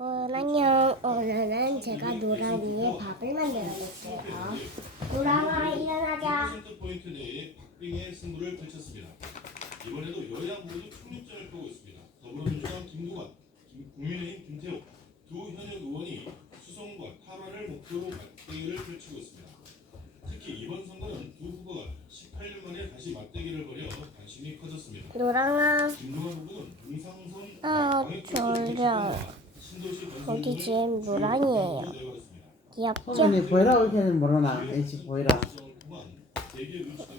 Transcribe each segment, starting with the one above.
여러분 안녕. 오늘은 제가 노랑이의 밥을 만들어볼게요. 노랑아 일어나자. 10%포인트 내에 박빙의 승부를 펼쳤습니다. 이번에도 여야 모두 총력전을 펴고 있습니다. 더불어민주당 김두관, 국민의힘 김태호 두 현역 의원이 수성과 탈환을 목표로 맞대결을 펼치고 있습니다. 특히 이번 선거는 두 후보가 18년 만에 다시 맞대결을 벌여 관심이 커졌습니다. 노랑아. 김두관 후보는 응상선 졸려. 거기 지금 노랑이에요. 귀엽죠? 어머니 보이라 올게는 모르나? 일찍 보이라.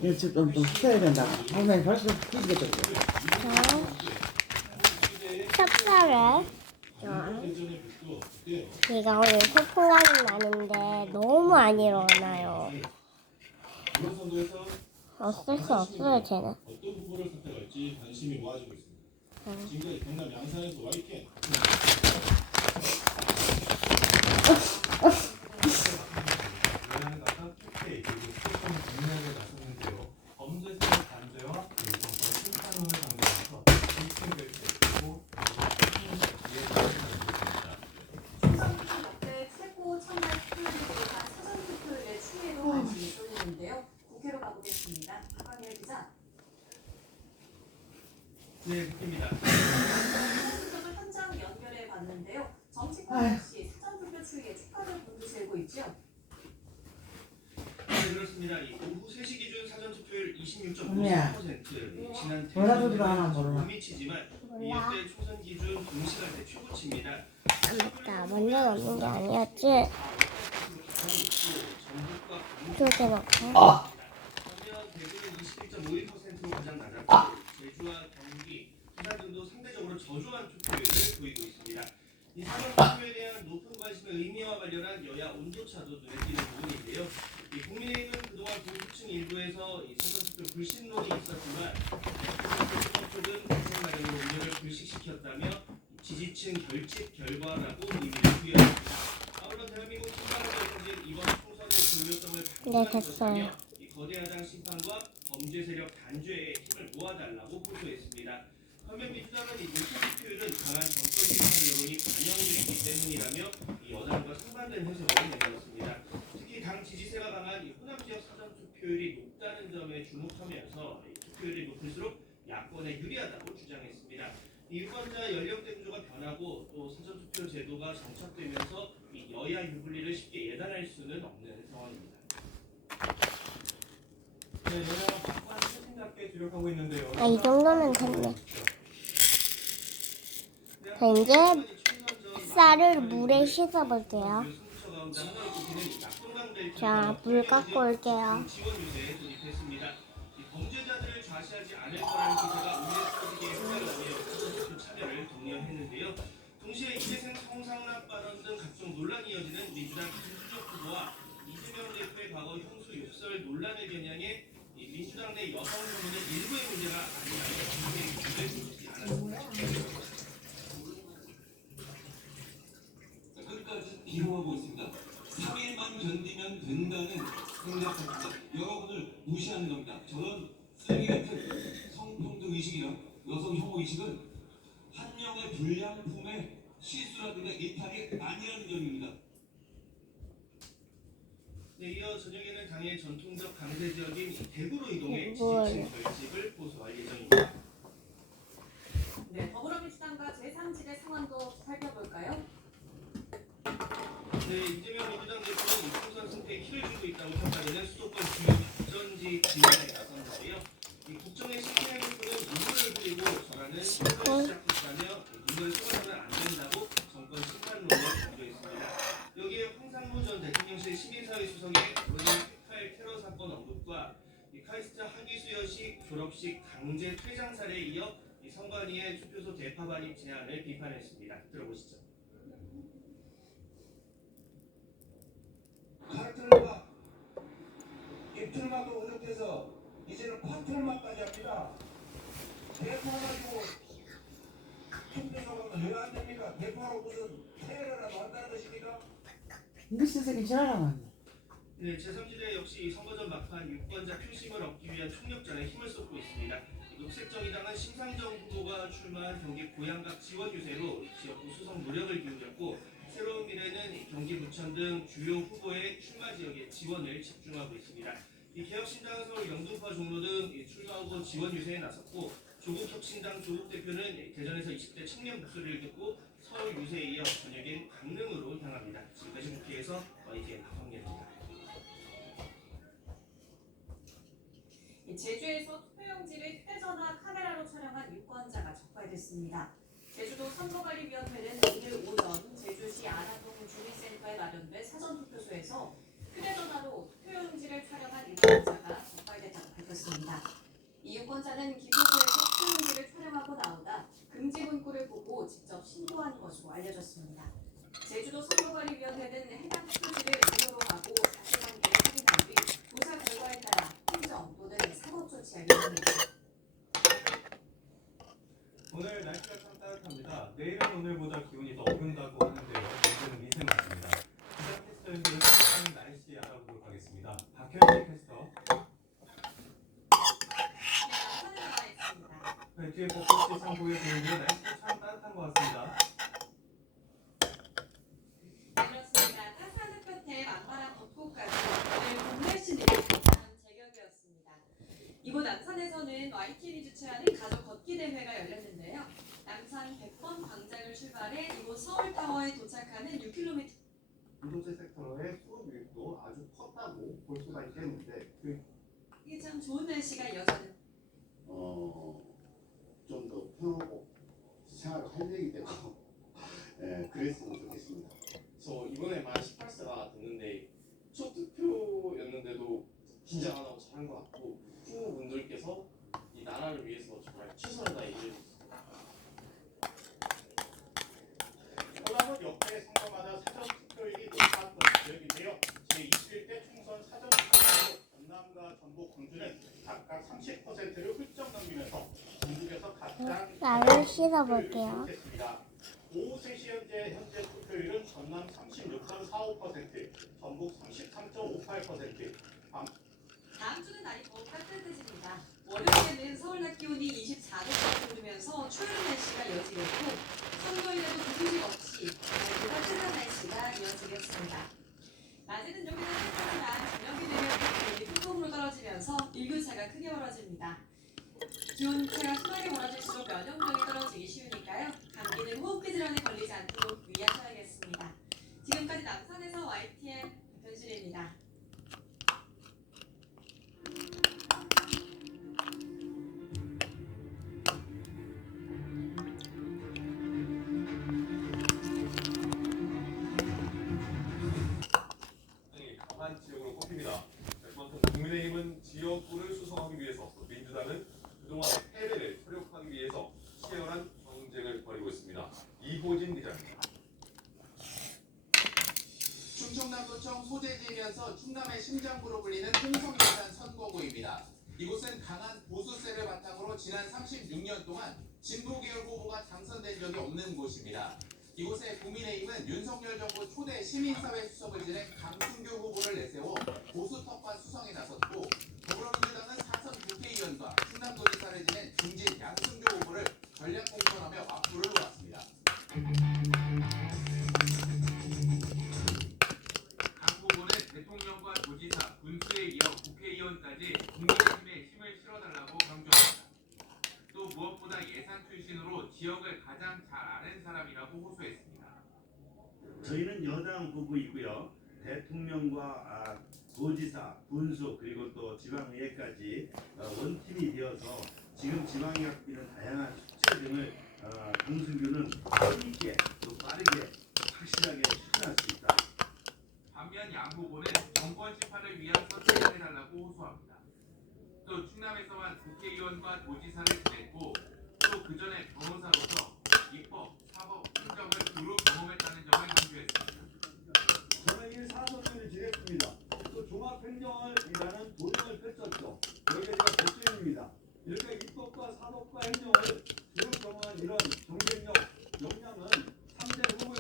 일찍 좀 시켜야 된다. 어머니 벌써 뒤지겠다. 찹쌀을 제가 오늘 소풍가는 날인데 너무 안 일어나요. 어쩔 수 없어요 쟤는. 어떤 후보를 선택할지 관심이 모아지고 있습니다. 지금까지 경남 양산에서 YTN 최고 청약 투표율보다 사전 투표율의 추이로 관심이 쏠리는데요. 국회로 가보겠습니다. 박광일 기자. 네, 국회입니다. 투표를 현장 연결해 봤는데요. 정치권 역시 사전 투표 추이에 축하를 불러세우고 있죠. 네, 그렇습니다. 오후 3시 기준 사전 투표율 26.54%. 지난 뭐라고도 하나 모르나? 못 미치지만 몰라. 역대 초선 기준 동시간대 최고치입니다. 나 먼저 넣는 게 아니었지. 두개 넣고. 반면 대구는 21.51%로 가장 낮았고 제주와 경기, 부산 등도 상대적으로 저조한 투표율을 보이고 있습니다. 이 사전 투표에 대한 높은 관심의 의미와 관련한 여야 온도차도 눈에 띄는 부분인데요. 이 국민의힘은 그동안 중도층 일부에서 이 사전 투표 불신론이 있었지만 투표는 대선 마련으로 우려를 불식시켰다며 지지층 결집 결과라고 의미를 부여했습니다. 아울러 대한민국 총선을 이번 총선의 중요성을 네, 됐어요. 이 거대 야당 심판과 범죄 세력 단죄에 힘을 모아달라고 호소했습니다. 반면 민주당은 이 높은 투표율은 강한 정권 비판 여론이 반영되기 때문이라며 이 여당과 상반된 해석을 내놓았습니다. 특히 당 지지세가 강한 이 호남 지역 사전 투표율이 높다는 점에 주목하면서 이 투표율이 높을수록 야권에 유리하다고 주장했습니다. 이 유권자 연령대 구조가 변하고 또 사전 투표 제도가 정착되면서 이 여야 유불리를 쉽게 예단할 수는 없는 상황입니다. 네, 여야가 막판 세팅답게 주력하고 있는데요. 이 정도면 됐네. 자, 이제 쌀을 물에 씻어볼게요. 자, 물 갖고 올게요. 범죄자들을 좌시하지 않을 거라는 기사가 우리의 터지기에 휘말려 참여를 독려했는데요. 동시에 이재생 성상납 발언 등 각종 논란이 이어지는 민주당 김주적 후보와 이재명 대표의 과거 형수 욕설 논란을 겨냥해 민주당 내 여성 혐오는 일부의 문제가 아니라는 국민의 기대를 보지 않았습니다. 끝까지 비호하고 있습니다. 3일만 견디면 된다는 생각입니다. 여러분을 무시하는 겁니다. 저런 쓰레기 같은 성평등 의식이랑 여성 혐오 의식은 한 명의 불량품의 실수라든가 이탈이 아니라는 점입니다. 네, 이어 저녁에는 당의 전통적 강세 지역인 대구로 이동해 뭘. 지지층 결집을 호소할 예정입니다. 네, 더불어민주당과 제3지대 상황도 살펴볼까요? 네, 이재명 민주당 대표는 이 총선 승패에 키를 주고 있다고 평가되는 수도권 주요 발전지 진행에 나섰는데요. 이 국정의 실패한 인구는 인물을 그리고 절하는 시작했다며 이걸 소관하면 안 된다고 정권 심판론을 강조했습니다. 여기에 황상무 전 대통령실 시민사회 수석의 원인 핵칼 테러 사건 언급과 이 카이스트 학위수 여식 졸업식 강제 퇴장 사례에 이어 이 선관위의 투표소 대파 반입 제안을 비판했습니다. 들어보시죠. 카르텔과 입틀마도 어렵해서 이제는 쿼틀마까지 합니다. 대파 가지고 투표소가 왜 안 됩니까? 대파로 무슨 테러라도 한다는 것입니까? 미친 새끼 지나가면 안 돼. 네, 제3지대 역시 선거전 막판 유권자 표심을 얻기 위한 총력전에 힘을 쏟고 있습니다. 녹색정의당은 심상정 후보가 출마한 경기 고양각 지원 유세로 지역구 수성 노력을 기울였고 대선 등 주요 후보의 출마 지역에 지원을 집중하고 있습니다. 이 개혁신당 서울 영등포 종로 등 출마 후보 지원 유세에 나섰고 조국혁신당 조국 대표는 대전에서 20대 청년 목소리를 듣고 서울 유세에 이어 저녁엔 강릉으로 향합니다. 지금까지 국회에서 YTN 박광렬입니다. 제주에서 투표용지를 휴대전화 카메라로 촬영한 유권자가 적발됐습니다. 제주도 선거관리위원회는 오늘 오전 제주시 안암동 주민센터에 마련된 사전투표소에서 휴대전화로 투표용지를 촬영한 유권자가 적발됐다고 밝혔습니다. 이 유권자는 기표소에서 투표용지를 촬영하고 나오다 금지 문구를 보고 직접 신고한 것으로 알려졌습니다. 제주도 선거관리위원회는 해당 투표지를 무료로 하고 사실관계를 확인한 뒤 조사 결과에 따라 행정 또는 사법 조치할 예정입니다. 오늘 날씨가 참 따뜻합니다. 내일은 오늘보다 기온이 더 오른다고 하는데요. 문제는 미세먼지입니다. 기상 캐스터님들은 따뜻한 날씨 알아보도록 하겠습니다. 박현지 캐스터. 네, 나와 있습니다. 네, 뒤에 벚꽃이 참 보여지는데 날씨가 참 따뜻한 것 같습니다. 네, 그렇습니다. 따스한 햇볕에 만만한 벚꽃까지 오늘 봄 날씨는 참 제격이었습니다. 이곳 남산에서는 YTN이 주최하는 가족 걷기 대회가 열렸는데요. 남산 100번 광장을 출발해 이곳 서울타워에 도착하는 6km 반도체 섹터의 수급 유입도 아주 컸다고 볼 수가 있겠는데 이게 참 좋은 날씨가 이어지는 좀 더 편하고 생활을 하려기 때문에 그랬으면 좋겠습니다. 저 이번에 만 18세가 됐는데 첫 투표였는데도 긴장 안 하고 잘한 것 같고 후보분들께서 이 나라를 위해서 정말 최선을 다해 일해주셨습니다. 호남은 역대 선거마다 사전투표율이 높았던 지역인데요. 제21대 총선 사전투표율로 전남과 전북, 광주는 각각 30%를 훌쩍 넘기면서 전국에서 가장 나를 씻어볼게요. 됐습니다. 오후 3시 현재 투표율은 전남 36.45%, 전북 33.58%, 다음 주는 날이 더욱 따뜻해집니다. 월요일에는 서울 낮 기온이 24도까지 오르면서 추운 날씨가 이어지겠고 선거일에도 부수식 없이 더 따뜻한 날씨가 이어지겠습니다. 낮에는 여기는 따뜻하지만 저녁이 되면 기온이 폭풍으로 떨어지면서 일교차가 크게 벌어집니다. 기온차가 심하게 벌어질수록 면역력이 떨어지기 쉬우니까요. 감기는 호흡기 질환에 걸리지 않도록 유의하셔야겠습니다. 지금까지 남산에서 YTN 변실입니다. 강한 지역으로 꼽힙니다. 그만큼 국민의힘은 지역구를 수성하기 위해서 또 민주당은 그동안의 패배를 소력하기 위해서 치열한 경쟁을 벌이고 있습니다. 이호진 기자입니다. 충청남도청 소재지이면서 충남의 심장부로 불리는 홍성예산 선거구입니다. 이곳은 강한 보수세를 바탕으로 지난 36년 동안 진보계열 후보가 당선된 적이 없는 곳입니다. 이곳에 국민의힘은 윤석열 정부 초대 시민사회 수석을 지낸 강승규 후보를 내세워 보수 턱과 수성에 나섰고 더불어민주당은 사선 국회의원과 충남도지사를 지낸 중진 양승조 후보를 전략 공천하며 앞불을 놓았습니다. 강 후보는 대통령과 도지사, 군수에 이어 국회의원까지 국민의힘에 힘을 실어달라고 강조합니다. 또 무엇보다 예산 출신으로 지역을 가장 잘 아는 사람이라고 호소했습니다. 저희는 여당 후보이고요. 대통령과 도지사, 군수 그리고 또 지방의회까지 원팀이 되어서 지금 지방에 갖고 있는 다양한 숙제 등을 강승규는 힘있게 또 빠르게 확실하게 추진할 수 있다. 반면 양 후보는 정권 심판을 위한 선택을 해달라고 호소합니다. 또 충남에서만 국회의원과 도지사를 지냈고 또 그전에 변호사로서 입법, 사법, 행정을 두루 경험했다는 점을 강조했습니다. 저는 이 4선을 지냈습니다. 또 종합행정이라는 도전을 펼쳤죠. 여기가 대표입니다. 이렇게 입법과 사법과 행정을 두루 경험한 이런 경쟁력, 역량은 3대 후보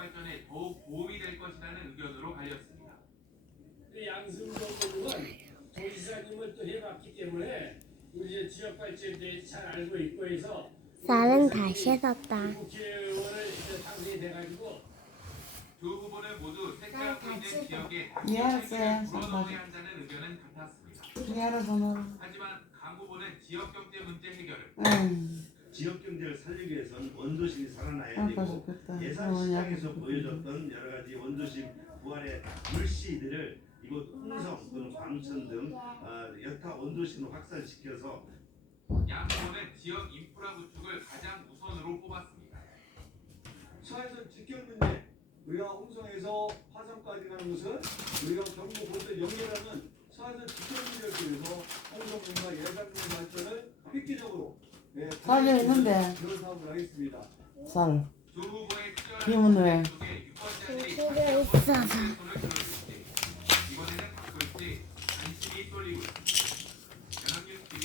발전에 더욱 도움이 될 것이라는 의견으로 갈렸습니다. 양승조 의원은 도지사님을 또 해봤기 때문에 우리 지역 발전에 대해서 잘 알고 있고 해서 쌀은 다시 샀다. 국회의원을 당선이 돼가지고 두 후보는 모두 색깔고 있는 지역에 이해했어요. 불어넣어야 한다는 의견은 같았습니다. 이해하라서 뭐. 하지만 강 후보는 지역 경제 문제 해결을 지역 경제를 살리기 위해서는 원도심이 살아나야 아빠 되고 좋겠다. 예산 시장에서 보여줬던 여러 가지 원도심 부활의 물씨들을 이곳 홍성 또는 광천 등 여타 원도심을 확산시켜서 양 후보는 지역 인프라 구축을 가장 우선으로 뽑았습니다. 서해선 직결 문제, 우리가 홍성에서 화성까지 가는 것은 우리가 경북 곳을 연결하는 서해선 직결 문제를 통해서 홍성군과 예산군 발전을 획기적으로 살려 있는데. 그런 사업을 하겠습니다. 쌀. 두 후보의 비문 왜? 필요 있어서. 이번에는 바꿀지 관심이 쏠리고 있습니다. 연합뉴스 TV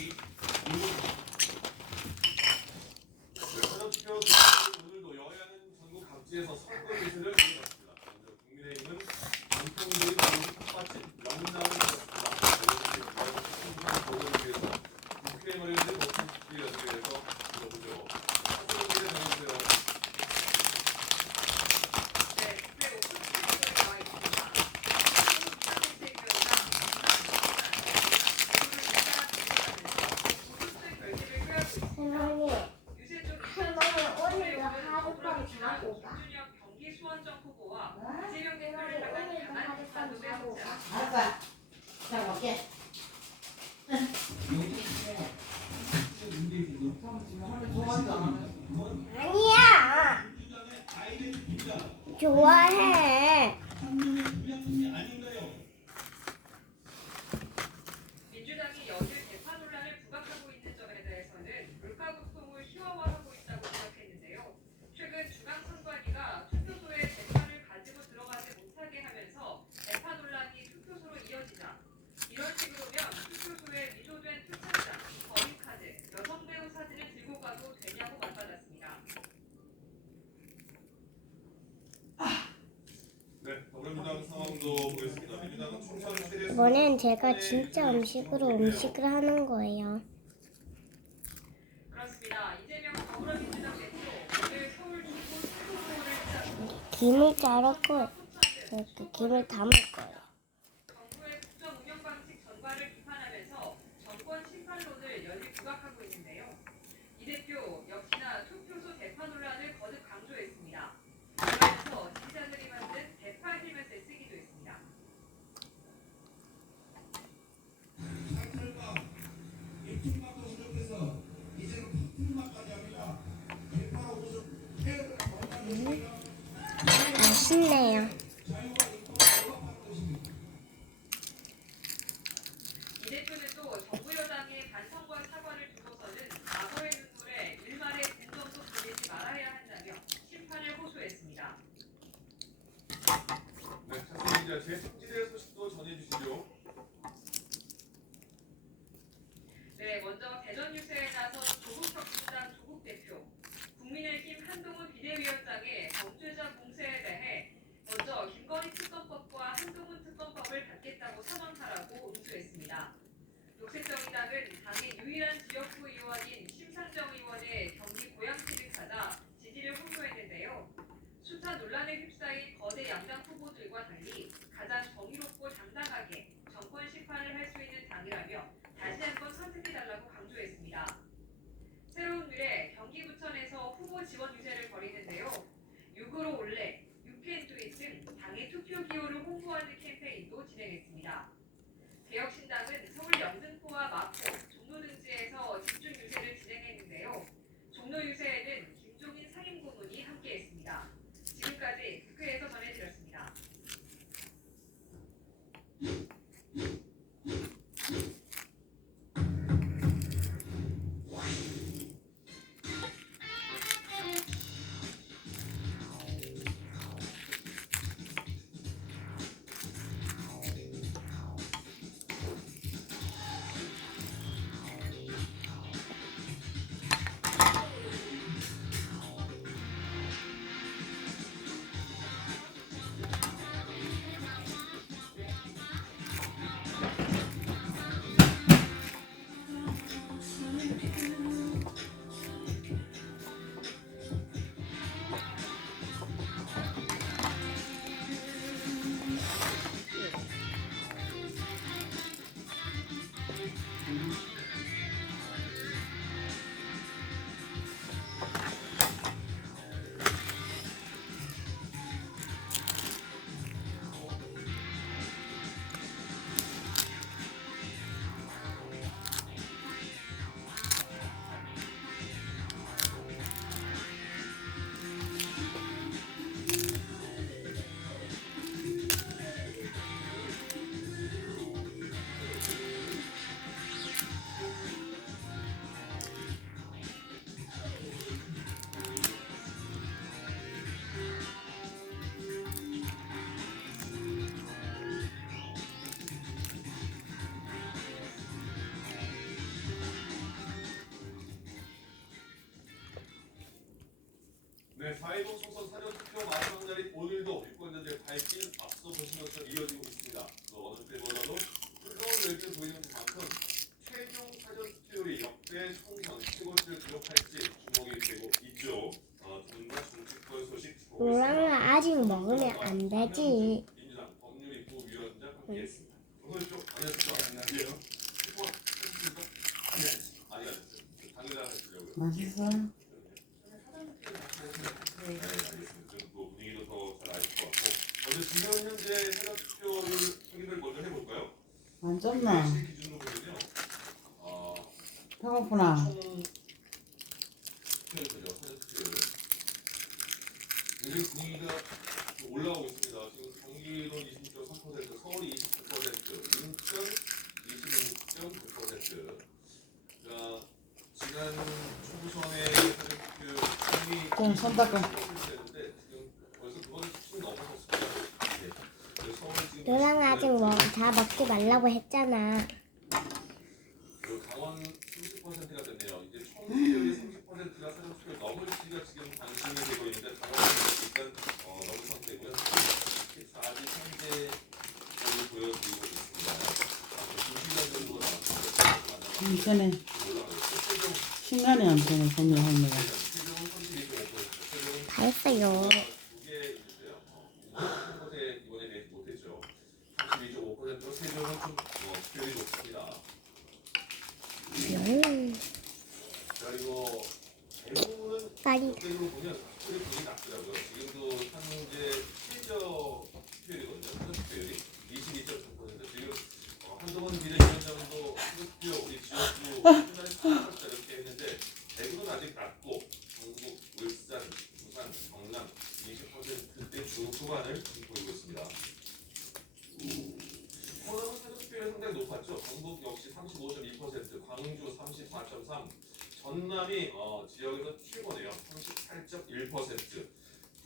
이호입니다. 사전투표 오늘도 여야는 전국 각지에서 선거 기세를 보여왔습니다. 먼저 국민의힘은 전통적인 텃밭인 영남을 이뤘습니다. 보전을 위해서 국회에 마련된 멋진 집회 연대에서 들어보죠. 사전투표에 전해주세요. 네, 국회 오픈 스튜디오에 나와 있습니다. 할머니, 할머니 오늘도 하룻밤 자고 가. 경기 수원정 후보와 이재명 할머니 대표를 향한 오늘도 강한 하룻밤 반도대 자고 가. 알았어. 잘 먹게. 아니야. 좋아해. 민주당이 여질 대파 논란을 부각하고 있는 점에 대해서는 물가 고통을 희화화하고 있다고 지적했는데요. 최근 중앙선관위가 투표소에 대파를 가지고 들어가지 못하게 하면서 대파 논란이 투표소로 이어지자 이런 식으로면 투표소에 위조된 표창장, 법인카드, 여성 배우 사진을 들고 가도 되냐고 맞받았습니다. 네, 더불어민주당 상황도 보겠습니다. 민주당은 총선 최대 이번엔 제가 진짜 음식으로 음식을 하는 거예요. 그렇습니다. 이재명 더불어민주당 대표 오늘 서울 중부 수도권을 김을 자르고 이렇게 김을 담을 거예요. 정부의 국정 운영 방식 전반을 비판하면서 정권 심판론을 열리 부각하고 있는데요. 이 대표 역시나 투표소 대파 논란을 거듭 강조했습니다. 그러면서 지지자들이 만든 대파 헬멧을 쓰기도 했습니다. 맛있네요. 이 대표는 또 정부 여당의 반성과 사과를 두고서는 과거의 눈물에 일말의 분정도 보내지 말아야 한다며 심판을 호소했습니다. 네, 차승희 기자 제3지대 소식도 전해주시죠. 네, 먼저 대전 유세에 나선 조국혁 민주당 조국 대표, 국민의힘 한동훈 비대위원장의 범죄자 공세에 대해 먼저 김건희 특검법과 한동훈 특검법을 받겠다고 선언하라고 응수했습니다. 녹색정의당은 당의 유일한 지역구 의원인 심상정 의원의 경기 고양시를 찾아 지지를 호소했는데요. 숱한 논란에 휩싸인 거대 양당 후보들과 달리 가장 정의롭고 당당하게 정권 심판을 할 수 있는 당이라며 다시 한번 선택해달라고 강조했습니다. 새로운 미래 경기부천에서 후보 지원 유세를 벌이는데요. 6으로 올래, 유캔투잇 등 당의 투표 기호를 홍보하는 캠페인도 진행했습니다. 개혁신당은 서울 영등포와 마포, 종로 등지에서 집중 유세를 진행했는데요. 종로 유세에는 김종인 상임고문이 함께했습니다. 지금까지 국회에서 전해드렸습니다. 네, 4.10 총선 사전투표 마지막 날인 오늘도 유권자들의 발길 앞서 보신 것처럼 이어지고 있습니다. 어느 때보다도 뜨거운 열기를 보이는 만큼 최종 사전투표율이 역대 총선 최고치를 기록할지 주목이 되고 있죠. 두분과 정치권 소식 노랑을 아직 먹으면 안 되지. 민주당 법률입부 위원장 함께했습니다. 오늘도 안녕하세요. 아니 당일날 하시려고요. 맛있어? 네, 알겠습니다. 또 분위기도 더 잘 아실 것 같고 먼저 지금 현재 사전투표율 확인을 먼저 해볼까요? 안 쪘나? 기준으로 보면요. 배고프나? 총 투표율이죠. 사전투표율. 굉장히 분위기가 올라오고 있습니다. 지금 경기도 26.3%, 서울이 29%, 인천 26.9%. 자, 지난 총선의 사전투표율이 좀 손 닦아. 되는데 지금 벌써 그거는 수준 넘어섰습니다. 네. 그래서 서울 지금 노랑은 아직 다 먹지 말라고 했잖아. 강원 30%가 됐네요. 이제 총 투표율의 30%가 사전투표를 넘을지가 지금 관심이 되고 있는데 강원은 일단 넘은 상태고요. 14지 3대 보여드리고 있습니다. 2시간 정도 남았습니다. 전에 신간이 안 되네, 선물 할머니가. 최종은 32.5%. 다 했어요. 두개 있는데요. 한 곳에 이번에 내지 못했죠. 32.5%로 세종은 좀 투표율이 높습니다. 자, 그리고 대부분은 역대적으로 보면 투표율이 되게 낮더라고요. 지금도 현재 최저 투표율이거든요. 투표율이 22.3%. 지금 한동훈 비대위원장도 투표 우리 지역구 순간에 3% 이렇게 했는데 대구는 아직 낮고 경북, 울산, 부산, 경남 20%대 중후반을 보이고 있습니다. 호남은 사전투표율이 상당히 높았죠. 경북 역시 35.2%, 광주 34.3%, 전남이 지역에서 최고네요. 38.1%,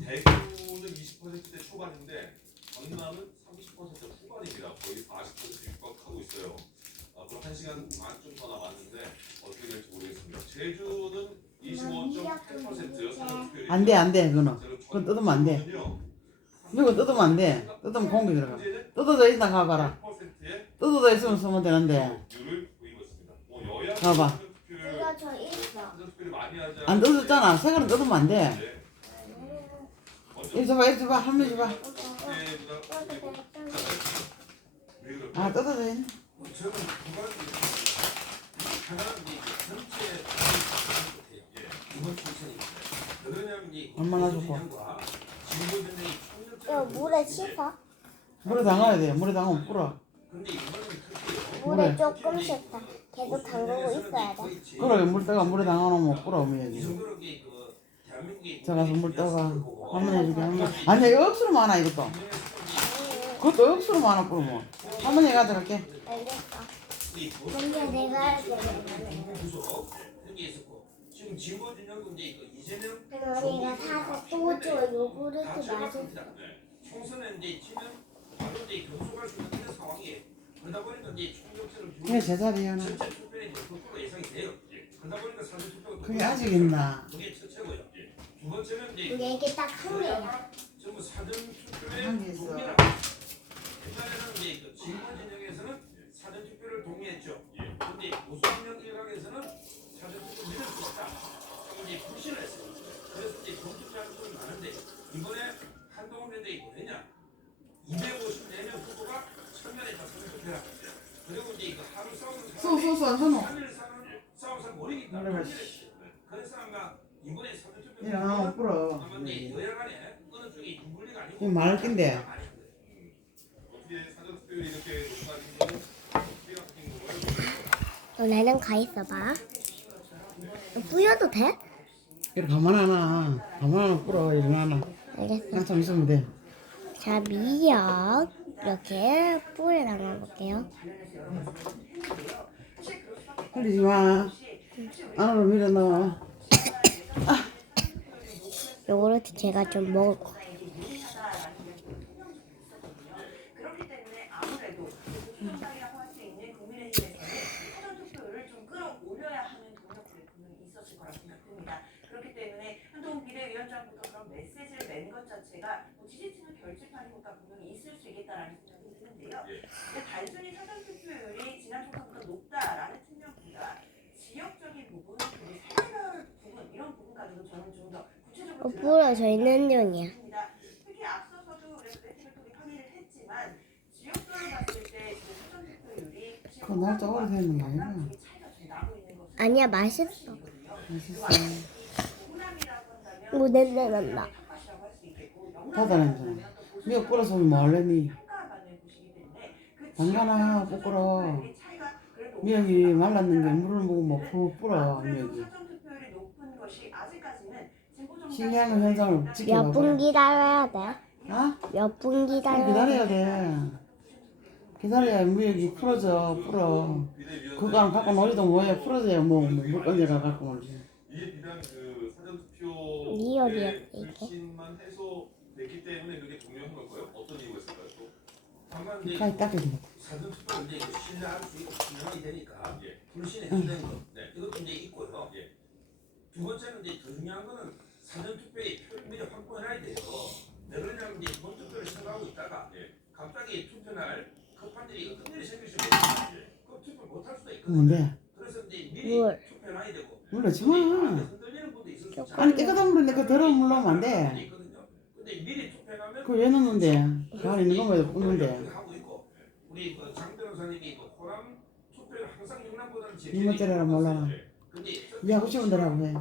대구는 20%대 초반인데 전남은 30% 후반입니다. 거의 40% 육박하고 있어요. 앞으로 1시간 반 좀 더 남았는데 어떻게 될지 모르겠습니다. 제주는 25.8% 사전투표율이 안 돼, 그건 뜯으면 안 돼. 이거 뜯으면 안 돼. 뜯으면 공기 들어가. 뜯어져 있나 가봐라. 뜯어져 있으면 쓰면 되는데. 봐봐. 이거 저 있어. 안 뜯었잖아. 색깔은 뜯으면 안 돼. 이리 줘봐, 이리 줘봐. 할머니 줘봐. 아, 뜯어져 있네. 얼마나 좋고. 이거 물에 씻어? 물에 담가야 돼. 물에 담가면 불어. 물에 조금씩 계속 담그고 있어야 돼. 그러게 물에 담가놓으면 불어. 여기. 저가서 물 떠가. 할머니 주게 할머니. 아니야, 이거 억수로 많아 이것도. 그것도 억수로 많아 뿌리면. 할머니 가져갈게. 알겠어. 먼저 내가 할게. 지금 지원진영 이제 이재명 할머니가 사서 또 줘. 요구르트 맛있어. 총선에 이제 치면 바로 이제 교수가 주는 상황이에요. 그러다 보니까 이제 총력전을 그게 제자리야. 전체 투표는 이제 100% 예상이 돼요. 그러다 보니까 사전 투표가 그게 아직 있나? 그게 첫째고요. 두 번째는 이제 이게 딱 한 개야. 전부 사전 투표에 한 개 있어. 동의라. 옛날에는 이제 그 진보 진영에서는 사전 투표를 동의했죠. 그런데 보수진영 일각에서는 사전 투표 믿을 수 없다. 이제 불신을 했어요. 그래서 이제 검투표하는 분이 많은데 이번에 한동훈 대통령이 뭐냐? 254명 후보가 참여했다. 사전 투표라. 그리고 이제 그 하루 싸움을 안 서노. 3일 싸움을 모르니까. 그래서 아마 이번에 사전 투표 야, 불어. 아마 이제 여야간에 어느 쪽이 분리가 아니고 이거 말낀데 어떻게 사전투표율이 이렇게 높아진 거는 어떻게 바뀐 건가요? 너네는 가 있어봐. 뿌려도 돼? 이렇게 가만 하나 불어. 일어나나. 알겠어. 한참 있으면 돼. 자, 미역 이렇게 뿌려 담아볼게요. 흘리지 마. 안으로 밀어 넣어. 요거르트 제가 좀 먹을 거예요. 그렇기 때문에 아무래도 국민당이라고 할 수 있는 국민의힘에서는 사전투표율을 좀 끌어올려야 하는 동력들이 분명히 있었을 거라 생각됩니다. 그렇기 때문에 한동훈 비대위원장부터 그런 차이가 분명히 있을 수 있겠다라는 생각이 드는데요. 예. 근데 단순히 사전 투표율이 지난 총선보다 높다라는 측면보다 지역적인 부분, 그리고 세대별 부분 이런 부분까지도 저는 좀 더 구체적으로 부러져 있는 중이야. 특히 앞서서도 그래서 네티를 통해 항의를 했지만 지역별로 봤을 때 지금 사전 투표율이 그 날짜 오래되는 게 아니라. 차이가 좀 나고 있는 것은 아니야, 맛있어. 맛있어. 오, 냄새 난다. 닫아내잖아. 미역 끓여서 뭐 할래니? 담가나 볶으러. 미역이 말랐는 게 물을 먹으면 푹 불어 미역이. 신기한 현상을 지켜봐. 몇 분 기다려야 돼? 어? 몇 분 기다려야 돼. 기다려야 미역이 불어. 그거 안 갖고 놀이도 뭐해. 풀어져야 뭐 물건지가 갖고 놀지. 이게 비단 그 사전 리얼이야, 투표에 이게. 불신만 해소됐기 때문에 그게 동요한 걸까요? 어떤 이유가 있을까요? 또? 다만 이제 가위 닦여줘. 사전 투표 이제 신뢰할 수 있고 투명하게 되니까 예. 불신에 기댄 거. 네. 이것도 이제 있고요. 예. 두 번째는 이제 더 중요한 거는 사전 투표의 표현미를 확보해놔야 돼요. 왜 그러냐면 이제 본 투표를 생각하고 있다가 예. 갑자기 투표날 급한 일이 어떤 일이 생길 수 있거든요. 그럼 투표 못할 수도 있거든요. 뭔데? 그래서 이제 미리 뭘? 투표해놔야 되고. 물러지 마. 흔들리는 분도 있을 수 있잖아요. 아니 깨끗한 물인데 그 더러운 물로 하면 안 돼. 있거든요. 근데 미리 투표하면 그거 왜 넣는데? 가만히 있는 거면 굽는데. 하고 있고 우리 그 장 변호사님이 그 호남 투표를 항상 영남보다는 이모 때려라 몰라. 근데 네 하고 싶은 대로 하고 해.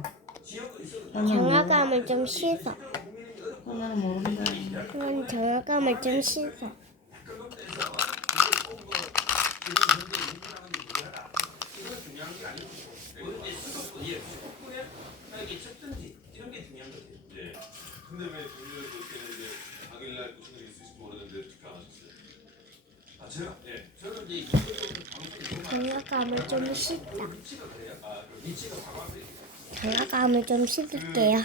지역은 있어도 정화감을 좀 씻어. 나는 모른다. 그럼 정화감을 좀 씻어. 이건 중요한 게 아니고 그런데 수도권 수도권에 만약에 쳤든지 이런 게 중요한 거죠. 예. 근데 왜 동료들 그때는 이제 당일날 무슨 일이 있을지 모르는데 투표 안 하셨어요? 아 제가 예. 저는 이제 방송이 정화감을 좀 씻자. 위치가 그래요. 아 위치가 방황돼. 정화감을 좀 씻을게요.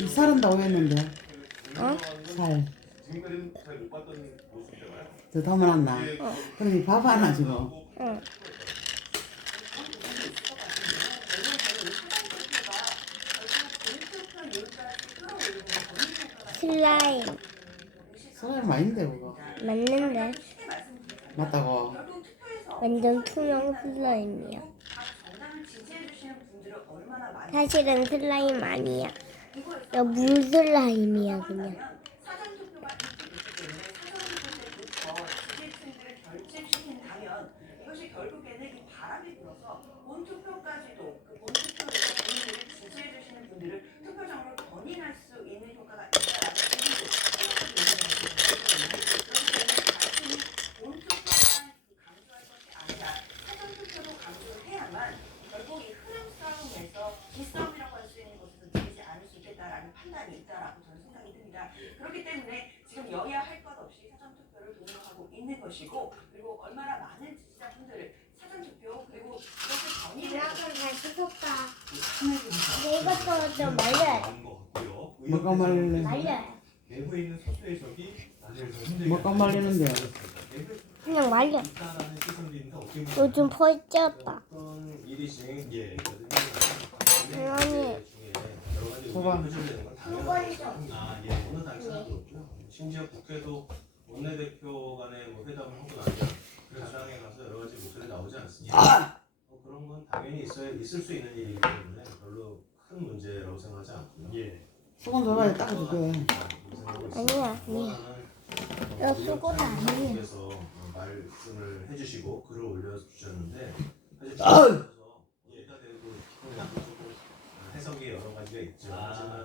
이 살은 다 오했는데. 어? 살. 지금까지는 잘 못 봤던 모습이잖아요. 더 담아놨나? 그러니 밥 하나 주고. 응. 슬라임. 사람 아닌데 그거. 맞는데? 맞다고. 완전 투명 슬라임이야. 사실은 슬라임 아니야. 야, 물 슬라임이야 그냥. 이것이 결국에는 이 바람이 불어서 본투표까지도 그 본투표를 국민들을 지지해 주시는 분들을 투표장으로 견인할 수 있는 효과가 있다라는 생각이 단순히 본투표만 강조할 것이 아니라 사전투표도 강조를 해야만 결국 이 흐름 싸움에서 기싸움이라고 할 수 있는 것에서 밀리지 않을 수 있겠다라는 판단이 있다라고 저는 생각이 듭니다. 그렇기 때문에 지금 여야 할 것 없이 사전투표를 독려하고 있는 것이고 그리고 얼마나 많은 지지자분들을 사전투표 그리고 이것을 견인을 근데 이것도 좀 말려야 뭐가 말리래? 말려야 내부에 있는 소수 해석이 나를 더 힘들게 뭐가 말리는데? 그냥 말려. 있다라는 시선도 있는데 어떻게 보면 요즘 펄쩍다. 어떤 일이 진행되거든요. 아니. 봐봐. 아, 예. 어느 단체나 그렇고요. 심지어 국회도 원내대표 간에 뭐 회담을 하고 나면 그 야당에 가서 여러 가지 목소리 나오지 않습니까? 그런 건 당연히 있을 수 있는 일이기 때문에 별로 큰 문제라고 생각하지 않고요. 예. 수건 줘봐야 닦아줄게. 아니야, 아니야. 이거 수건 아니야. 께서 말씀을 해주시고 글을 올려주셨는데 사실 예가 되고 조금 해석이 여러 가지가 있죠. 하지만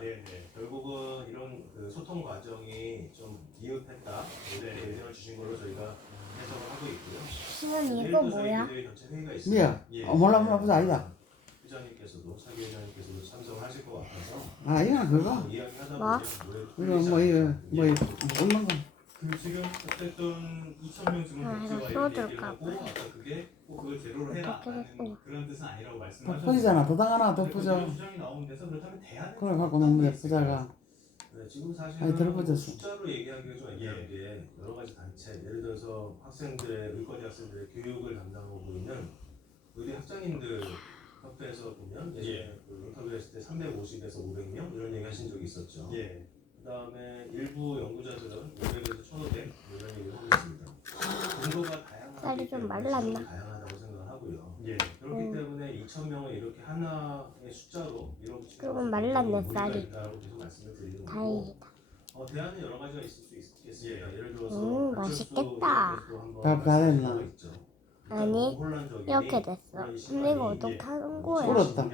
결국은 이런 그 소통 과정이 좀 미흡했다 이렇게 의견을 주신 걸로 저희가 해석을 하고 있고요. 신은 이거 뭐야? 전체 회의가 있습니다. 뭐야? 몰라 보자 아니다. 회장님께서도 차기 회장님께서도 참석을 하실 것 같아서 아 이거는 그거? 이야기하다 뭐? 보면 이거 뭐 웃는 거. 그 지금 어쨌든 2,000명 지금 아, 이거 백지와 써줄까 얘기를 하고 봐. 아까 그게 꼭 그걸 제로로 해라라는 그런 뜻은 아니라고 말씀하셨는데 덮어지잖아. 도당 하나 덮어져. 주장이 나오는 데서 그렇다면 돼야 그래 갖고 놓으면 부자가. 네, 지금 사실은 아니, 들어보졌어. 숫자로 얘기하기가 좀 애매한 게 여러 가지 단체 예를 들어서 학생들의 의과대 학생들의 교육을 담당하고 있는 의대 학장님들 협회에서 보면 예전에 그 인터뷰했을 때 350에서 500명 이런 얘기 하신 적이 있었죠. 그다음에 일부 연구자들은 500에서 1,500 이런 얘기를 하고 있습니다. 근거가 쌀이 좀 다양하기 말랐나? 때문에 다양하다고 생각을 하고요. 예. 그렇기 때문에 2,000명을 이렇게 하나의 숫자로 밀어붙이는 조금 말랐네, 것은 쌀이. 있다라고 계속 말씀을 드리는 거고 다행이다. 대안은 여러 가지가 있을 수 있겠습니다. 예를 들어서 맛있겠다. 밥 다 됐나? 아니, 이렇게 됐어. 근데 이거 어떻게 하는 거야? 불었다.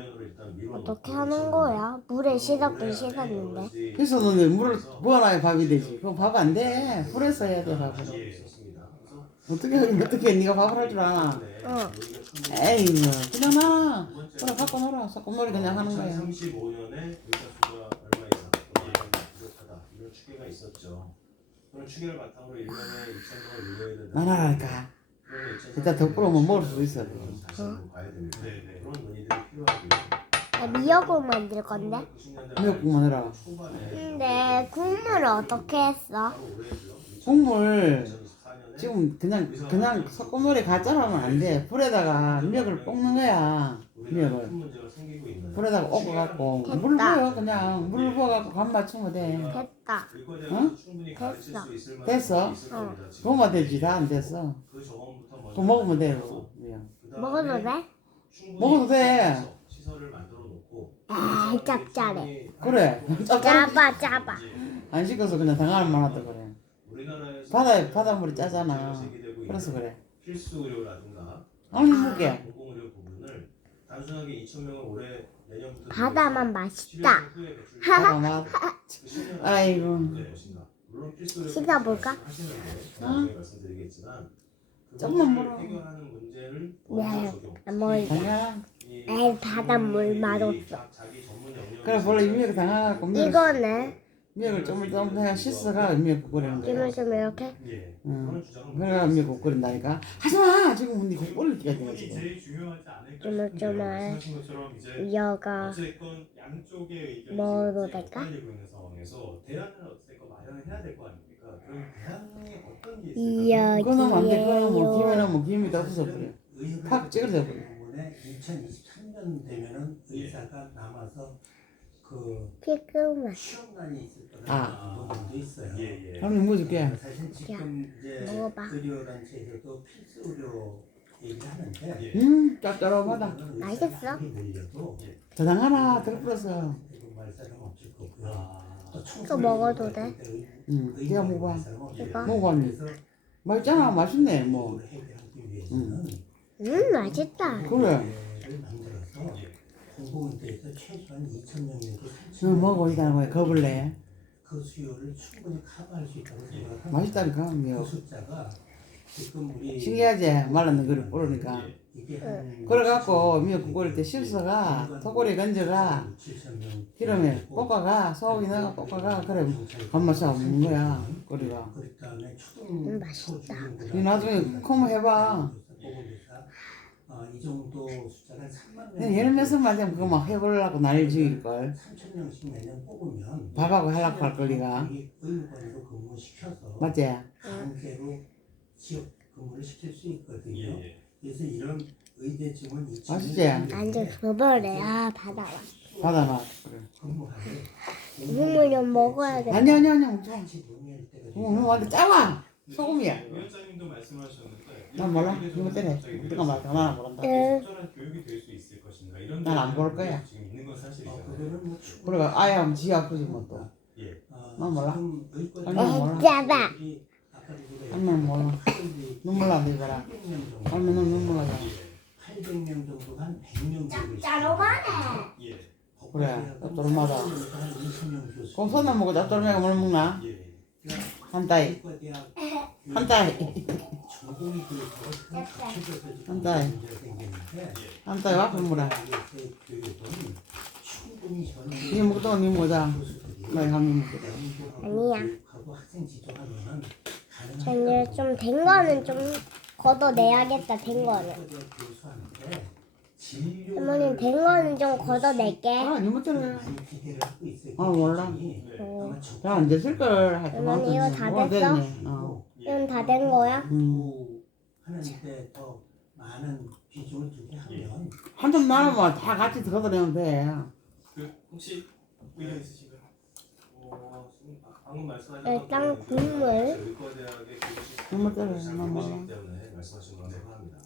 어떻게 하는 거야? 물에 씻었긴 씻었는데. 있었는데 물을 부어놔야 밥이 되지. 그거 밥 안 돼. 불에서 해야 돼 밥을. 어떻게 네가 밥을 할 줄 아나? 응. 에이 뭐 그냥 놔. 그래 갖고 놀아. 섞음놀이 그냥 하는 거야. 35년에 의사수가 얼마 이상 부족하다 이런 추계가 있었죠. 그런 추계를 바탕으로 1년에 2,000명을 늘려야 된다. 나라니까. 일단 더 불으면 먹을 수도 있어. 다시 한번 봐야 됩니다. 그런 논의들이 필요하고요. 나 미역국 만들 건데. 미역국만 해라. 근데 국물을 어떻게 했어? 국물 지금 그냥 섞음물에 가짜로 하면 안 돼. 불에다가 미역을 볶는 거야. 미역을 불에다가 볶아갖고 물 부어 그냥 물 부어갖고 간 맞추면 돼. 됐다. 응? 됐어. 됐어? 응. 그거만 되지 다 안 됐어. 그거 먹으면 돼. 그거. 미역. 먹어도 돼? 먹어도 돼. 아, 짭짤해. 그래. 짜봐. 안 씻어서 그냥 당하는 만하다 그래. 바닷물이 짜잖아. 그래서 그래. 필수 의료라든가 아니 그게 공공의료 부분을 단순하게 2,000명을 올해 내년부터 바다만 맛있다. 바다 맛. 아이고. 물론 필수 의료 씻어볼까? 나중에 말씀드리겠지만 조금만 먹어. 해결하는 문제를 네, 안 먹을 거야. 에이, 바닷물 맛없어. 그래 원래 미역 당하갖고 미역을 조금 그냥 씻어가 미역국 끓이는 거야. 좀 이렇게? 응. 그래가 미역국 끓인다니까. 하지마 지금 근데 국 끓일 때가 되네 지금. 조물조물 이어가 먹어도 될까? 그거는 안 돼. 그거는 뭐 김에는 뭐 김이 다 없어서 그래. 팍 찍어서 그래. 2023년 되면은 의사가 남아서 시험관이 있을 거라는 부분도 있어요. 한번 먹어줄게. 사실 지금 이제 의료단체에서도 필수 의료 얘기를 하는데 짭짤하다. 맛있어? 더 당하나 더 풀어서. 이거 먹어도 돼? 응. 네가 먹어봐. 이거? 먹어봐. 맛있잖아. 맛있네 뭐. 맛있다. 그래. 공공의대에서 최소한 2,000명에게 응 먹어 이따 거야 겁을 내. 그 수요를 충분히 커버할 수 있다고 생각합니다. 맛있다니까 미역. 그 숫자가 지금 우리 신기하지 말랐는 거를 뿌르니까. 그래갖고 미역국 끓일 때 실서가 소고리 건져가 기름에 볶아가 소고기 넣어가 볶아가 그래 밥맛이 먹는 거야 끓이가. 맛있다. 이 나중에 콩 해봐. 이 정도 숫자는 3만 명. 얘는 몇 살만 되면 그거 막 해보려고 난리 지을걸. 3,000명씩 매년 뽑으면 밥하고 하려고 할걸 니가. 의료관으로 근무시켜서 맞지? 강제로 지역 근무를 시킬 수 있거든요. 그래서 이런 의대 증원 맛있지? 완전 그거래. 아, 바다 맛. 바다 맛. 그래. 국물 좀 먹어야 돼. 아니 먹지 마. 완전 짜와. 소금이야. 위원장님도 말씀하셨는데 난 몰라. 이거 때려. 누가 말해. 나는 모른다. 적절한 교육이 될 수 있을 것인가 이런 난 안 볼 거야. 지금 있는 건 사실이잖아요. 그래가 아예 하면 지 아프지 뭐 또. 난 몰라. 에, 짜봐. 난 몰라. 눈물 나네 이거라. 얼마나 눈물 나냐. 800명 정도 한 100명 정도 짜로만해. 그래. 짭조름하다. 그럼 손을 먹고 짭조름하게 뭘 먹나? 한 따위. 한 따위. 한 따위. 한 따위 와플 먹어라. 니 먹던 니 먹자. 나 한입 먹자. 아니야. 저는 좀 된 거는 좀 걷어내야겠다. 된 거는. 할머니 된 거는 좀 걷어낼게. 아, 니 먹잖아. 아, 몰라. 야, 안 됐을 걸. 할머니 이거 다 됐어? 이건 다 된 거야? 하는데 더 많은 비중을 두게 하면 한 점 나누면 다 같이 걷어내면 돼. 혹시 의견 있으신가요? 방금 말씀하셨던 일단 그 국물. 의과대학의 국물 교육 때문에 시스템을 잘 엄마. 모르시기 때문에 말씀하신 거라고 생각합니다.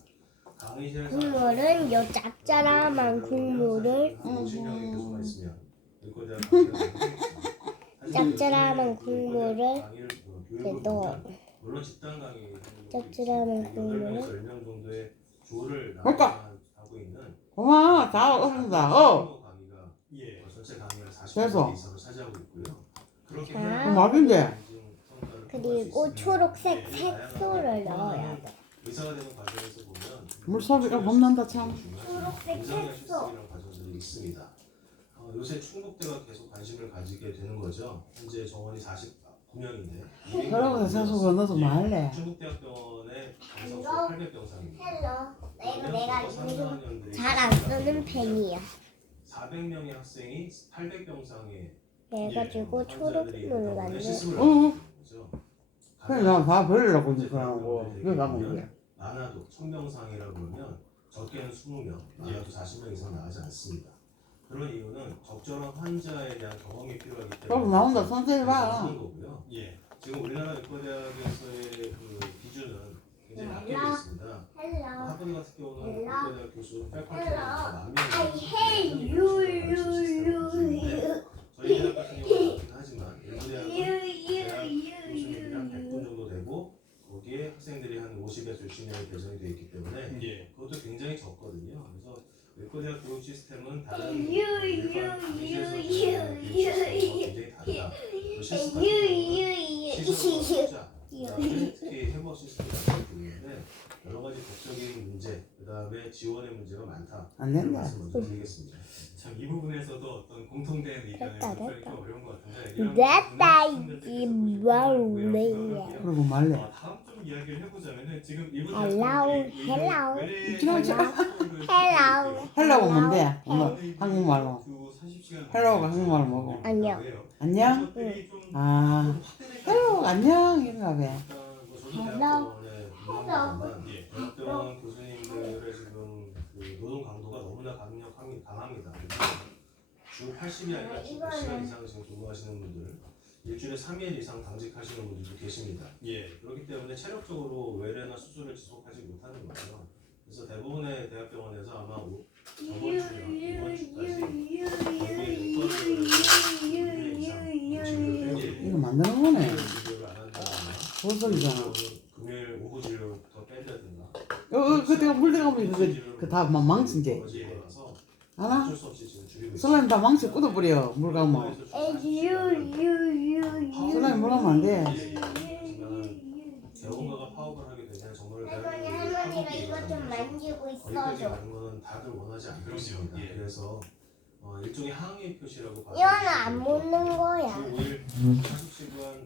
강의실에서 국물은 요 짭짤한 국물을 50명의 교수가 있으면 의과대학 강의가 가능하겠지만 짭짤한 국물을 또 물론 집단 강의 짭짤한 국물을 8명에서 10명 정도의 조를 그러니까. 하고 있는 엄마 다 없습니다. 강의가 전체 강의가 40% 이상을 차지하고 있고요. 그렇게 자, 해야 맛인데. 그리고 초록색 색소를 넣어야 돼. 의사가 되는 과정에서 보면 물소비가 겁난다 참. 초록색 색소. 과정들이 있습니다. 요새 충북대가 계속 관심을 가지게 되는 거죠. 현재 정원이 49명인데. 그러고 세수가 넣어서 말래. 충북대학병원의 정상수 800병상입니다. 헬로. 내가 요즘 잘안 쓰는 펜이야. 400명의 학생이 800병상에 그래가지고 초록색을 만들. 그래 나다 버리려고 이제 그러고 그거 가면 돼. 많아도 청병상이라고 그러면 적게는 20명, 많아도 40명 이상 나가지 않습니다. 그런 이유는 적절한 환자에 대한 경험이 필요하기 때문에. 그럼 나온다 선생님 봐. 하는 거고요. 지금 우리나라 의과대학에서의 그 기준은 굉장히 낮게 되어 있습니다. 학원 같은 경우는 의과대학 교수 팩컬티가 10,000명. 저희 대학 같은 경우는 낮긴 하지만 일부 대학은 대학 교수님이랑 100분 정도 되고 거기에 학생들이 한 50에서 60명이 배정이 되어 있기 때문에 그것도 굉장히 적거든요. 그래서 의과대학 교육 시스템은 다른 일반 강의실에서 진행하는 교육 시스템과 굉장히 다르다. 그 시스템 숫자, 그다음에 특히 해머 시스템이라고 부르는데 여러 가지 법적인 문제, 그다음에 지원의 문제가 많다. 안 된다. 말씀 먼저 드리겠습니다. 참 이 부분에서도 어떤 공통된 의견을 찾기 좀 어려운 것 같은데 됐다 이지 뭐래. 그리고 말래. 다음 좀 이야기를 해보자면은 지금 일본 헬로 헬로가 뭔데? 엄마 한국말로. 헬로가 한국말로 뭐고? 안녕. 안녕? 아 헬로가 안녕 이런가 봐. 헬로. 대학병원 교수님들의 지금 그 노동 강도가 너무나 강합니다. 주 80이 아니라 주 100시간 이상 지금 근무하시는 분들, 일주일에 3일 이상 당직하시는 분들도 계십니다. 그렇기 때문에 체력적으로 외래나 수술을 지속하지 못하는 거죠. 그래서 대부분의 대학병원에서 아마 저번 주나 이번 주까지 이거 만드는 거네. 소설이잖아. 금요일 오후 진료부터 빼야된다. 그때가 물대 가면 그다 망친데. 하나? 슬라임 다 망치 꽂아버려 물 가면. 슬라임 물 가면 안 돼. 대원가가 파업을 하게 되면 정말 할머니가 이거 좀 만지고 있어줘. 거는 다들 원하지 않습니다. 그래서 일종의 항의 표시라고 봐요. 이거는 안 먹는 거야. 주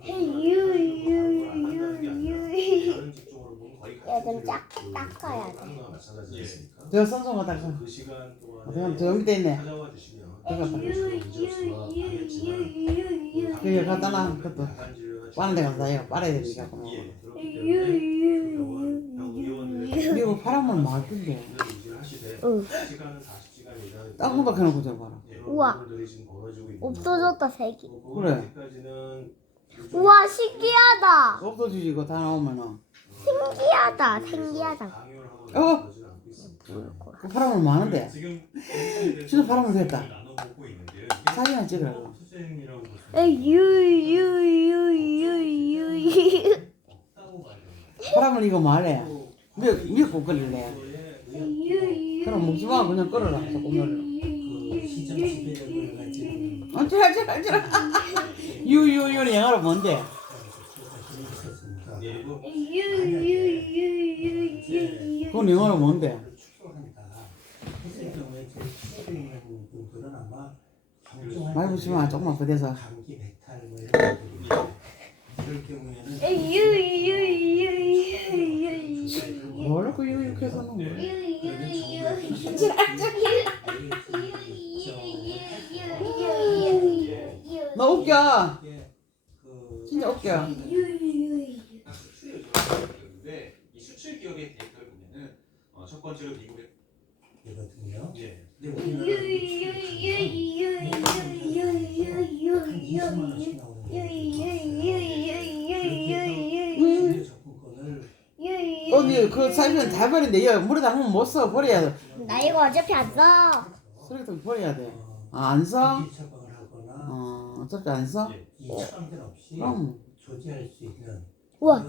5일 40시간 이건 닦아야 돼. 마찬가지였습니까? 저 선송가 닦아. 그 시간 동안 그냥 저 밑에 있네. 찾아와 주시면 그게 갖다 놔. 그것도 빠는 데 가서 다요. 빨아야 되니까. 이거 바람을 막힌데. 땅콩 박혀놓고 저 봐라. 우와. 없어졌다 색이. 그래. 우와 신기하다. 없어지지 이거 다 나오면은. 신기하다. 신기하다. 그 바람을 많은데. 진짜 바람을 됐다. 사진을 찍으라고. 바람을 이거 말해. 미역국 끓일래. 그럼 먹지 마. 그냥 끓여라. 조금 넣으라. 어찌라. 유유유는 영어로 뭔데? 그건 영어로 뭔데? 많이 붙지 마. 조금만 부대서. 뭘 그 유유해서 하는 거야? 너 웃겨. 진짜 웃겨. 이 수출 기업의 데이터를 보면은 첫 번째로 미국의 이거든요. 근데 우리나라 한 20만 원씩 나오는 언니 그 사진 다 버린대. 야 물에 담으면 못 써. 버려야 돼. 나 이거 어차피 안 써. 쓰레기통 버려야 돼. 아, 안 써? 처방을 하거나 어차피 안 써? 이 처방전 없이 그럼. 조지할 수 있는 우와.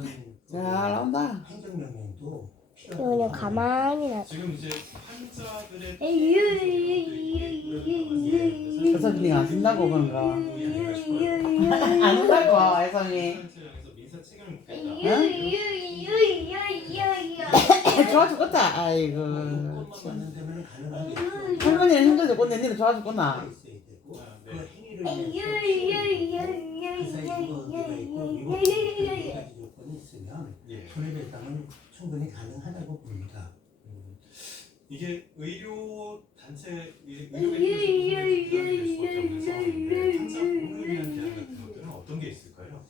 잘 나온다. 행정명령도 이거 그냥 가만히 놔. 지금 이제 환자들의 해성이가 안 쓴다고 그런가? 안 쓴다고 해성이. 민사 책임을 묻겠다. 좋아 죽겠다. 아이고. 할머니는 힘들어 죽겠네. 니는 좋아 죽겠나? 손해배상은 충분히 가능하다고 봅니다. 이게 의료 단체 의료계에서 환자 보호를 위한 대안 같은 것들은 어떤 게 있을까요?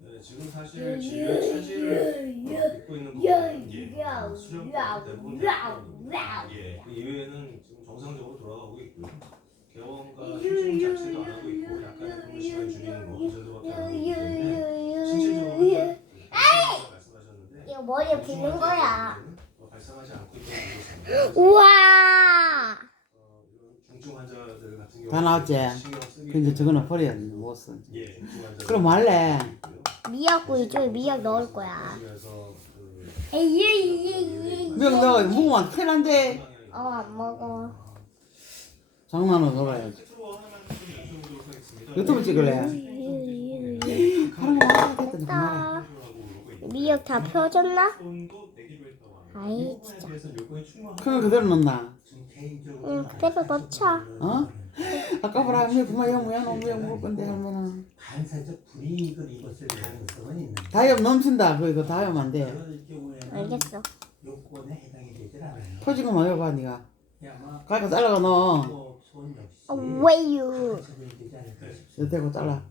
네, 지금 사실 진료의 차질을 입고 있는 부분은 수련법 대부분 그 이외에는 지금 정상적으로 돌아가고 있고요. 개원과 실증 자체도 안 하고 있고 약간의 근무 시간 줄이는 거 이 정도밖에 안 하고 있기 때문에 신체적으로 말씀하셨는데 이거 머리에 붙는 거야. 발생하지 않고 있다는 것입니다. 우와. 중증 환자들 같은 경우 다 나왔지? 근데 저거는 버려야 돼. 못 써. 그럼 말래. 미역국 이쪽에 미역 넣을 거야. 미역 넣어. 먹으면 큰일 난대. 안 먹어. 장난으로 놀아야지. 유튜브 찍을래? 하는 거 됐다. 미역 다 펴졌나? 아이 진짜. 그걸 그대로 넣나? 응 그대로 넣자. 어? 아까 보라 할머니 부모야 뭐야 너무야 먹을 건데 할머니. 반사적 불이익을 입었을 가능성은 있는. 다이엄 넘친다. 그거 다이엄 안 돼. 알겠어. 요건에 해당이 되질 않아요. 터지고 말해봐 니가. 가까 잘라가 넣어. 왜요? 여태고 잘라.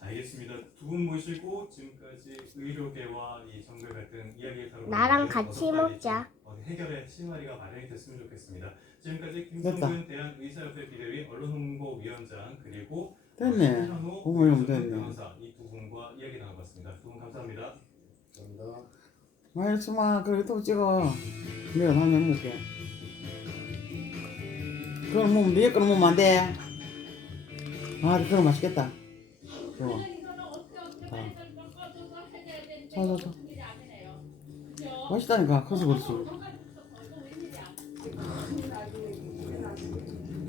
알겠습니다. 두 분 모시고 지금까지 의료계와 이 정글 갈등 이야기를 다루고 나랑 같이 먹자. 해결의 실마리가 마련이 됐으면 좋겠습니다. 지금까지 김성근 대한의사협회 비대위 언론홍보위원장 그리고 됐네. 현호 고모형 됐네. 변호사 이 두 분과 이야기 나눠봤습니다. 두 분 감사합니다. 감사합니다. 많이 주마. 그 유튜브 찍어. 내가 라면 먹게. 그걸 먹으면 네 거는 먹으면 안 돼. 아 그럼 맛있겠다. 좋아. 자. 맛있다니까. 커서 그렇지.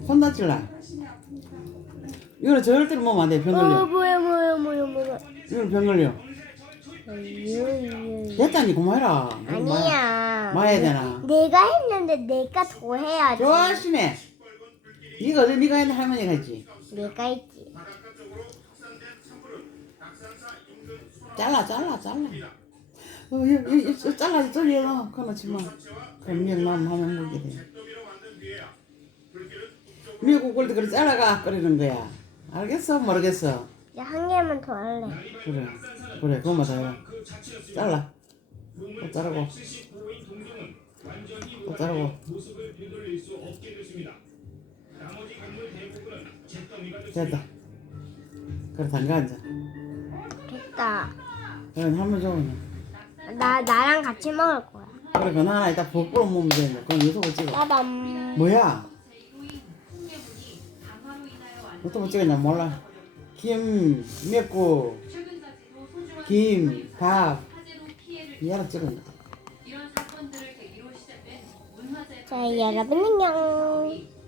혼났질라. 이거는 절대로 먹으면 안 돼. 병 걸려. 뭐야. 이거는 병 걸려. 됐다니 그만해라. 아니야. 마야 되나? 내가 했는데 내가 더 해야지. 좋아하시네. 이거 어제 네가 했는데 할머니가 했지. 내가 했지. 잘라. 잘라 저기에 넣어. 그거 넣지 마. 그럼 미역 넣으면 하면 먹게 돼. 미역국 끓일 때 그래 잘라가 끓이는 거야. 알겠어? 모르겠어? 이제 한 개만 더 할래. 그래 그것만 더 해라. 잘라. 또 자르고. 또 자르고. 됐다. 그래 담가 앉아. 됐다. 그래 한번 줘. 나랑 같이 먹을 거야. 그래 그거 하나 이따 복부로 먹으면 되는데 그건 유튜브 찍어. 빠밤. 뭐야? 유튜브 찍었냐 몰라. 김 맵고 김 밥 얘랑 찍었냐. 자 여러분 안녕.